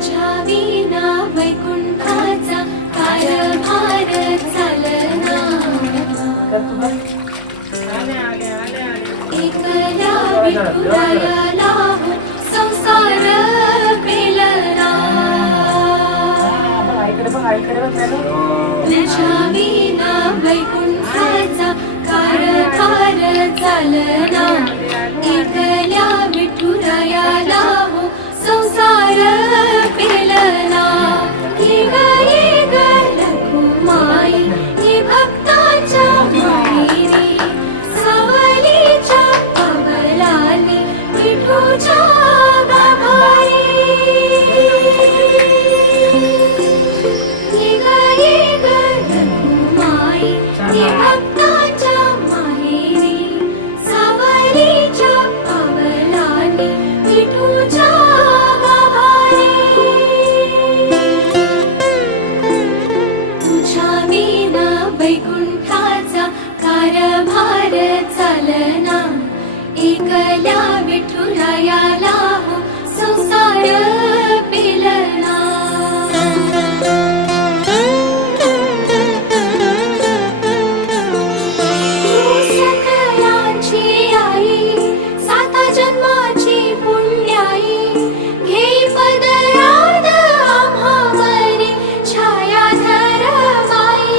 तुझ्या विना वैकुंठाचा कारभार चालना एकल्या विठुरायाला संसार पेलना तुझ्या विना वैकुंठाचा कारभार चालना एकल्या विठुरायाला संसार पेलना ये ग रखुमाई ये भक्ताच्या माहेरी सावलीच्या अवलाली विठूच्या गाभारी ये ग रखुमाई ये भक्ताच्या माहेरी सावलीच्या अवलाली विठूच्या वैकुंठाचा कारभार चालना एकल्या विठुरायाला संसार पेलना सकलांची आई साता जन्माची पुण्याई घेई पदराद आम्हावरी छायाधर माई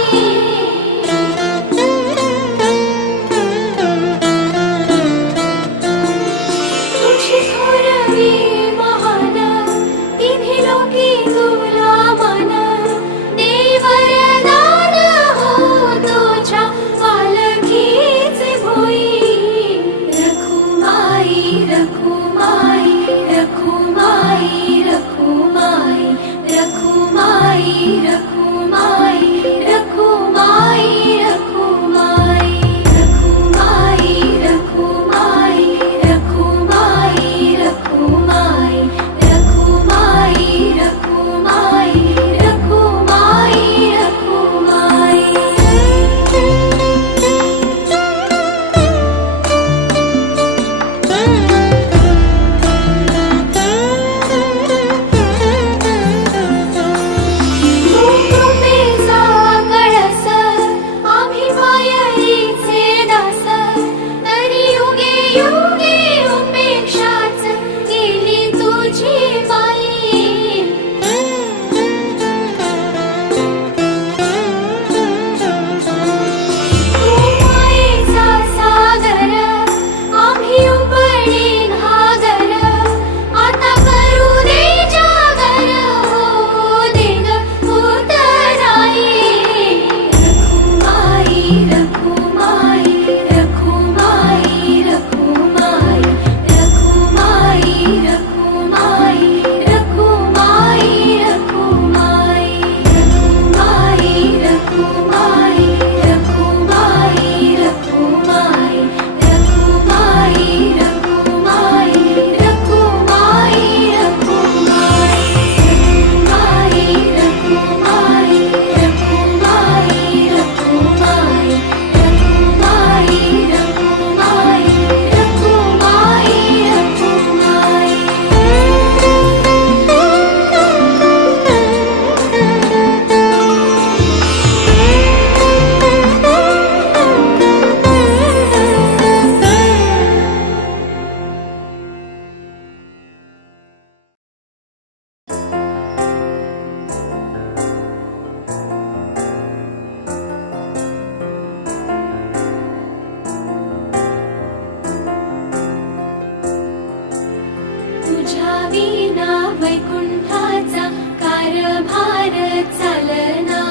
वैकुंठाचा कारभार चालना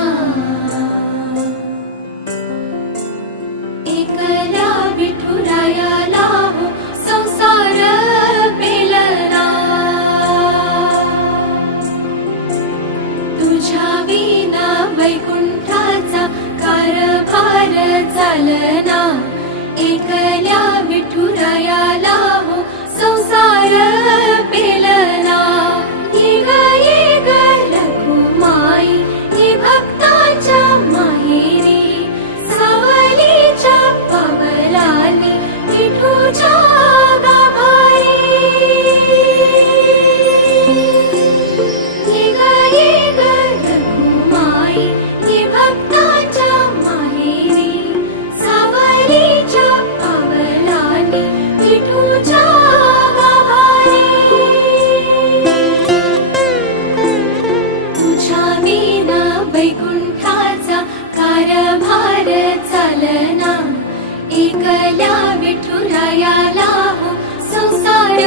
एकल्या विठुरायाला संसार पेलना तुझ्या विना वैकुंठाचा कारभार चालना एकल्या विठुरायाला संसार पेलना ये ग रखुमाई ये भक्ताच्या माहेरी सावलीच्या पवलाली विठूच्या गाभारी एकल्या विठुरायाला हो संसार